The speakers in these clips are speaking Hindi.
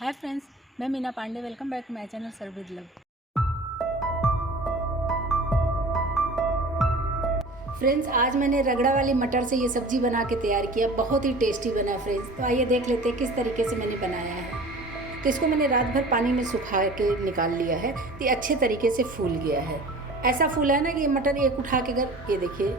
हाय फ्रेंड्स, मैं Meena Pandey. Welcome back to my channel serve with love. Friends, आज मैंने रगड़ा वाली मटर से ये सब्जी बना के तैयार किया। बहुत ही टेस्टी बना फ्रेंड्स। तो आइए देख लेते हैं किस तरीके से मैंने बनाया है। तो इसको मैंने रात भर पानी में सुखा के निकाल लिया है। तो ये अच्छे तरीके से फूल गया है। ऐसा फूला है ना कि ये मटर एक उठा के अगर ये देखिए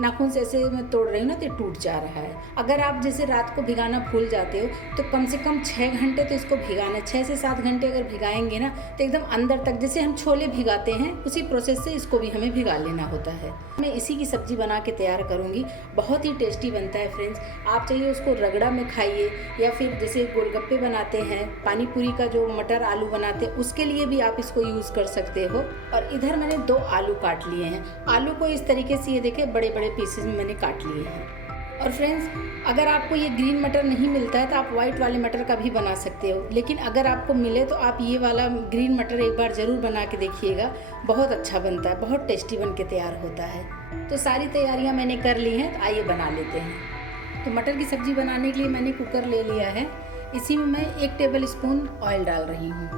नाखून से ऐसे मैं तोड़ रही हूँ ना तो टूट जा रहा है। अगर आप जैसे रात को भिगाना भूल जाते हो तो कम से कम 6 घंटे तो इसको भिगाना, 6 से 7 घंटे अगर भिगाएंगे ना तो एकदम अंदर तक, जैसे हम छोले भिगाते हैं उसी प्रोसेस से इसको भी हमें भिगा लेना होता है। मैं इसी की सब्जी बना के तैयार करूँगी। बहुत ही टेस्टी बनता है फ्रेंड्स। आप चाहिए उसको रगड़ा में खाइए या फिर जैसे गोलगप्पे बनाते हैं, पानी पूरी का जो मटर आलू बनाते हैं उसके लिए भी आप इसको यूज़ कर सकते हो। और इधर मैंने 2 आलू काट लिए हैं। आलू को इस तरीके से ये देखिए बड़े बड़े पीसेस में मैंने काट लिए हैं। और फ्रेंड्स, अगर आपको ये ग्रीन मटर नहीं मिलता है तो आप वाइट वाले मटर का भी बना सकते हो, लेकिन अगर आपको मिले तो आप ये वाला ग्रीन मटर एक बार ज़रूर बना के देखिएगा। बहुत अच्छा बनता है, बहुत टेस्टी बन के तैयार होता है। तो सारी तैयारियां मैंने कर ली हैं, तो आइए बना लेते हैं। तो मटर की सब्ज़ी बनाने के लिए मैंने कुकर ले लिया है। इसी में मैं 1 टेबल स्पून ऑयल डाल रही हूँ।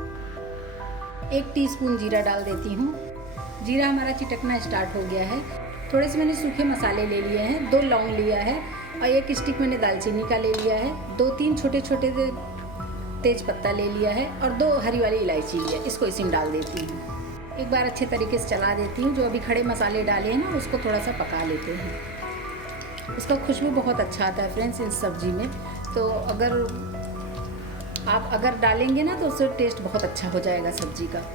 1 टीस्पून जीरा डाल देती हूँ। जीरा हमारा चिटकना स्टार्ट हो गया है। थोड़े से मैंने सूखे मसाले ले लिए हैं। 2 लौंग लिया है और 1 स्टिक मैंने दालचीनी का ले लिया है। 2-3 छोटे छोटे तेज पत्ता ले लिया है और 2 हरी वाली इलायची लिया। इसको इसी में डाल देती हूँ। एक बार अच्छे तरीके से चला देती हूँ। जो अभी खड़े मसाले डाले हैं ना उसको थोड़ा सा पका लेते हैं। उसका खुशबू बहुत अच्छा आता है फ्रेंड्स इस सब्जी में। तो अगर डालेंगे ना तो उससे टेस्ट बहुत अच्छा हो जाएगा सब्जी का।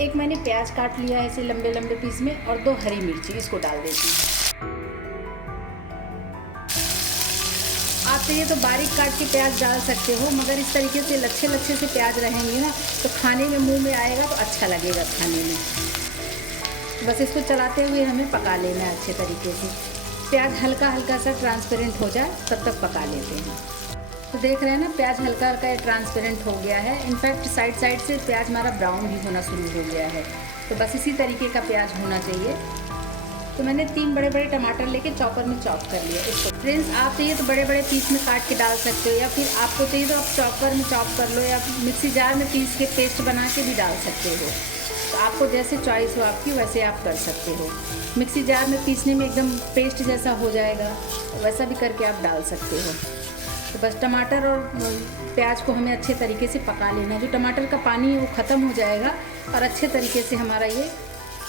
एक मैंने प्याज काट लिया है ऐसे लंबे लंबे पीस में और 2 हरी मिर्ची, इसको डाल देती हूँ। आप चाहिए तो बारीक काट के प्याज डाल सकते हो, मगर इस तरीके से लच्छे लच्छे से प्याज रहेंगे ना तो खाने में मुंह में आएगा तो अच्छा लगेगा खाने में। बस इसको चलाते हुए हमें पका लेना है अच्छे तरीके से। प्याज हल्का हल्का सा ट्रांसपेरेंट हो जाए तब तक पका लेते हैं। तो देख रहे हैं ना, प्याज हल्का हल्का ट्रांसपेरेंट हो गया है। इनफैक्ट साइड से प्याज हमारा ब्राउन भी होना शुरू हो गया है। तो बस इसी तरीके का प्याज होना चाहिए। तो मैंने 3 बड़े बड़े टमाटर लेके चॉपर में चॉप कर लिया इसको। फ्रेंड्स, आप चाहिए तो बड़े बड़े पीस में काट के डाल सकते हो, या फिर आपको चाहिए तो आप चॉपर में चॉप कर लो, या मिक्सी जार में पीस के पेस्ट बना के भी डाल सकते हो। तो आपको जैसे चॉइस हो आपकी वैसे आप कर सकते हो। मिक्सी जार में पीसने में एकदम पेस्ट जैसा हो जाएगा, वैसा भी करके आप डाल सकते हो। तो बस टमाटर और प्याज को हमें अच्छे तरीके से पका लेना है। जो टमाटर का पानी है वो ख़त्म हो जाएगा और अच्छे तरीके से हमारा ये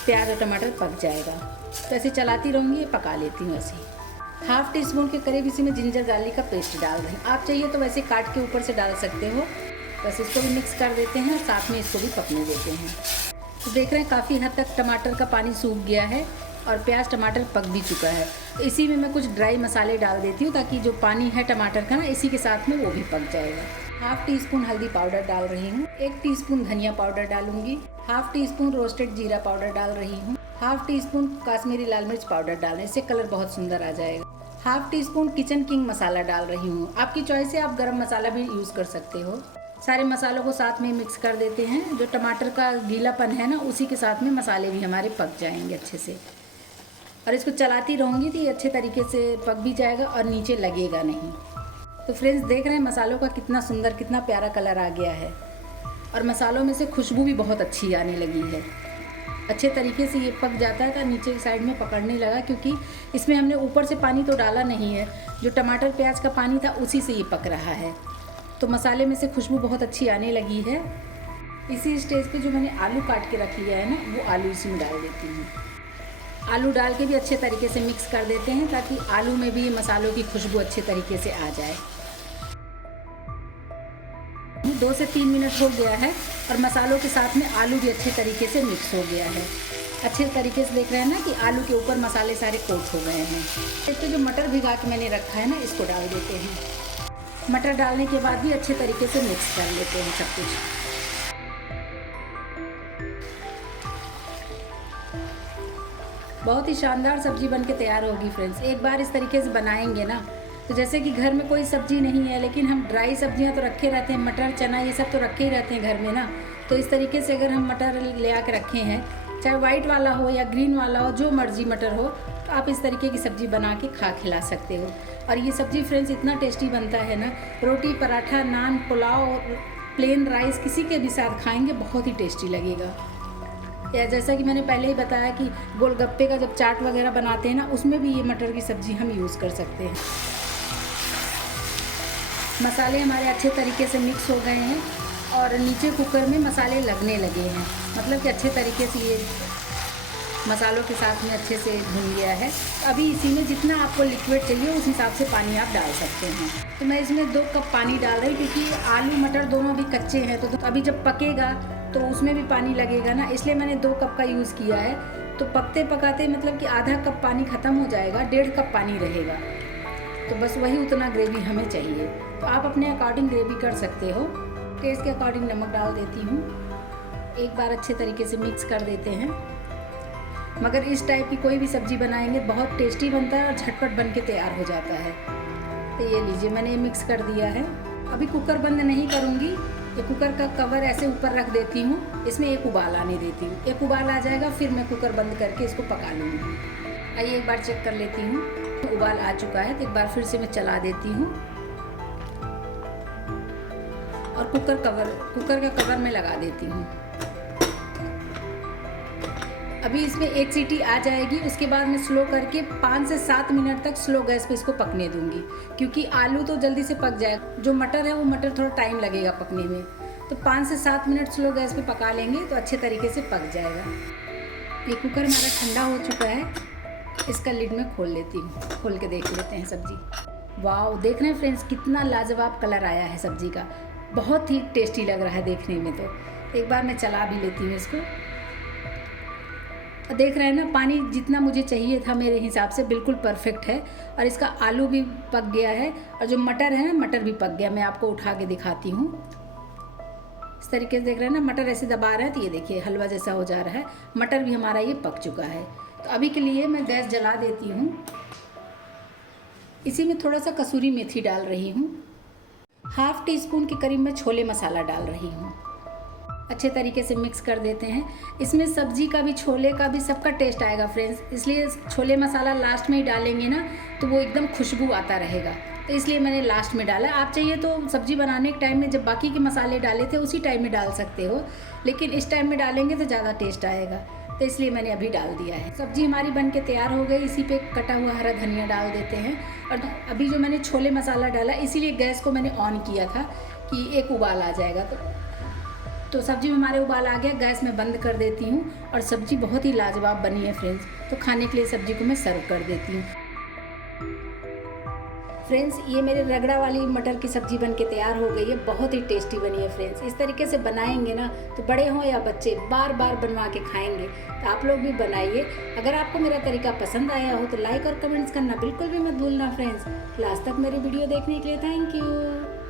प्याज और टमाटर पक जाएगा। तो ऐसे चलाती रहूँगी, पका लेती हूँ ऐसे। 1/2 टीस्पून के करीब इसी में जिंजर गार्लिक का पेस्ट डाल रही हूँ। आप चाहिए तो वैसे काट के ऊपर से डाल सकते हो। बस इसको भी मिक्स कर देते हैं और साथ में इसको भी पकने देते हैं। तो देख रहे हैं काफ़ी हद तक टमाटर का पानी सूख गया है और प्याज टमाटर पक भी चुका है। तो इसी में मैं कुछ ड्राई मसाले डाल देती हूँ ताकि जो पानी है टमाटर का ना इसी के साथ में वो भी पक जाएगा। 1/2 टीस्पून हल्दी पाउडर डाल रही हूँ। 1 टीस्पून धनिया पाउडर डालूंगी। 1/2 टीस्पून रोस्टेड जीरा पाउडर डाल रही हूँ। 1/2 टीस्पून काश्मीरी लाल मिर्च पाउडर डाल रही हूँ, इससे कलर बहुत सुंदर आ जाएगा। 1/2 टीस्पून किचन किंग मसाला डाल रही हूँ। आपकी चॉइस है, आप गरम मसाला भी यूज़ कर सकते हो। सारे मसालों को साथ में मिक्स कर देते हैं। जो टमाटर का गीलापन है ना उसी के साथ में मसाले भी हमारे पक जाएंगे अच्छे से। और इसको चलाती रहूँगी तो ये अच्छे तरीके से पक भी जाएगा और नीचे लगेगा नहीं। तो फ्रेंड्स, देख रहे हैं मसालों का कितना सुंदर, कितना प्यारा कलर आ गया है और मसालों में से खुशबू भी बहुत अच्छी आने लगी है। अच्छे तरीके से ये पक जाता है तो नीचे की साइड में पकड़ने लगा, क्योंकि इसमें हमने ऊपर से पानी तो डाला नहीं है। जो टमाटर प्याज का पानी था उसी से ये पक रहा है। तो मसाले में से खुशबू बहुत अच्छी आने लगी है। इसी स्टेज पे जो मैंने आलू काट के रख लिया है ना वो आलू इसी में डाल देती हूँ। आलू डाल के भी अच्छे तरीके से मिक्स कर देते हैं ताकि आलू में भी मसालों की खुशबू अच्छे तरीके से आ जाए। 2 से 3 मिनट हो गया है और मसालों के साथ में आलू भी अच्छे तरीके से मिक्स हो गया है। अच्छे तरीके से देख रहे हैं ना कि आलू के ऊपर मसाले सारे कोट हो गए हैं। इसमें जो मटर भिगा के मैंने रखा है ना इसको डाल देते हैं। मटर डालने के बाद भी अच्छे तरीके से मिक्स कर लेते हैं सब कुछ। बहुत ही शानदार सब्जी बनके तैयार होगी फ्रेंड्स। एक बार इस तरीके से बनाएंगे ना तो जैसे कि घर में कोई सब्जी नहीं है लेकिन हम ड्राई सब्जियां तो रखे रहते हैं, मटर चना ये सब तो रखे ही रहते हैं घर में ना। तो इस तरीके से अगर हम मटर ले आके रखे हैं, चाहे वाइट वाला हो या ग्रीन वाला हो, जो मर्जी मटर हो, तो आप इस तरीके की सब्ज़ी बना के खिला सकते हो। और ये सब्ज़ी फ्रेंड्स इतना टेस्टी बनता है ना, रोटी पराठा नान पुलाव प्लेन राइस किसी के भी साथ खाएंगे बहुत ही टेस्टी लगेगा। या जैसा कि मैंने पहले ही बताया कि गोलगप्पे का जब चाट वगैरह बनाते हैं ना, उसमें भी ये मटर की सब्ज़ी हम यूज़ कर सकते हैं। मसाले हमारे अच्छे तरीके से मिक्स हो गए हैं और नीचे कुकर में मसाले लगने लगे हैं, मतलब कि अच्छे तरीके से ये मसालों के साथ में अच्छे से भून गया है। अभी इसी में जितना आपको लिक्विड चाहिए उस हिसाब से पानी आप डाल सकते हैं। तो मैं इसमें 2 कप पानी डाल रही हूँ, क्योंकि आलू मटर दोनों अभी कच्चे हैं, तो अभी जब पकेगा तो उसमें भी पानी लगेगा ना, इसलिए मैंने 2 कप का यूज़ किया है। तो पकते पकाते मतलब कि आधा कप पानी ख़त्म हो जाएगा, 1.5 कप पानी रहेगा। तो बस वही उतना ग्रेवी हमें चाहिए। तो आप अपने अकॉर्डिंग ग्रेवी कर सकते हो। टेस्ट के अकॉर्डिंग नमक डाल देती हूँ। एक बार अच्छे तरीके से मिक्स कर देते हैं। मगर इस टाइप की कोई भी सब्ज़ी बनाएंगे बहुत टेस्टी बनता है और झटपट बन के तैयार हो जाता है। तो ये लीजिए, मैंने ये मिक्स कर दिया है। अभी कुकर बंद नहीं करूँगी, ये कुकर का कवर ऐसे ऊपर रख देती हूँ, इसमें एक उबाल आने देती हूँ। एक उबाल आ जाएगा फिर मैं कुकर बंद करके इसको पका लूँगी। आइए एक बार चेक कर लेती हूँ, उबाल आ चुका है। तो एक बार फिर से मैं चला देती हूँ और कुकर का कवर मैं लगा देती हूँ। अभी इसमें 1 सीटी आ जाएगी, उसके बाद मैं स्लो करके 5 से 7 मिनट तक स्लो गैस पे इसको पकने दूंगी, क्योंकि आलू तो जल्दी से पक जाएगा, जो मटर है वो मटर थोड़ा टाइम लगेगा पकने में। तो 5 से 7 मिनट स्लो गैस पे पका लेंगे तो अच्छे तरीके से पक जाएगा। ये कुकर हमारा ठंडा हो चुका है, इसका लिड में खोल लेती हूँ। खोल के देख लेते हैं सब्जी। वाह, देख रहे हैं फ्रेंड्स कितना लाजवाब कलर आया है सब्जी का, बहुत ही टेस्टी लग रहा है देखने में। तो एक बार मैं चला भी लेती हूँ इसको। देख रहे हैं ना, पानी जितना मुझे चाहिए था मेरे हिसाब से बिल्कुल परफेक्ट है, और इसका आलू भी पक गया है और जो मटर है ना, मटर भी पक गया। मैं आपको उठा के दिखाती हूँ। इस तरीके से देख रहे हैं ना, मटर ऐसे दबा रहा है तो ये देखिए हलवा जैसा हो जा रहा है। मटर भी हमारा ये पक चुका है। तो अभी के लिए मैं गैस जला देती हूँ। इसी में थोड़ा सा कसूरी मेथी डाल रही हूँ। ½ टीस्पून के करीब मैं छोले मसाला डाल रही हूँ। अच्छे तरीके से मिक्स कर देते हैं। इसमें सब्जी का भी, छोले का भी, सबका टेस्ट आएगा फ्रेंड्स, इसलिए छोले मसाला लास्ट में ही डालेंगे ना तो वो एकदम खुशबू आता रहेगा, तो इसलिए मैंने लास्ट में डाला। आप चाहिए तो सब्जी बनाने के टाइम में जब बाकी के मसाले डाले थे उसी टाइम में डाल सकते हो, लेकिन इस टाइम में डालेंगे तो ज़्यादा टेस्ट आएगा, तो इसलिए मैंने अभी डाल दिया है। सब्जी हमारी बन के तैयार हो गई। इसी पे कटा हुआ हरा धनिया डाल देते हैं। और अभी जो मैंने छोले मसाला डाला, इसीलिए गैस को मैंने ऑन किया था कि एक उबाल आ जाएगा। तो सब्जी में हमारे उबाल आ गया, गैस में बंद कर देती हूँ। और सब्जी बहुत ही लाजवाब बनी है फ्रेंड्स। तो खाने के लिए सब्जी को मैं सर्व कर देती हूँ। फ्रेंड्स, ये मेरे रगड़ा वाली मटर की सब्ज़ी बन के तैयार हो गई है। बहुत ही टेस्टी बनी है फ्रेंड्स। इस तरीके से बनाएंगे ना तो बड़े हों या बच्चे बार बार बनवा के खाएंगे। तो आप लोग भी बनाइए। अगर आपको मेरा तरीका पसंद आया हो तो लाइक और कमेंट्स करना बिल्कुल भी मत भूलना फ्रेंड्स। लास्ट तक मेरी वीडियो देखने के लिए थैंक यू।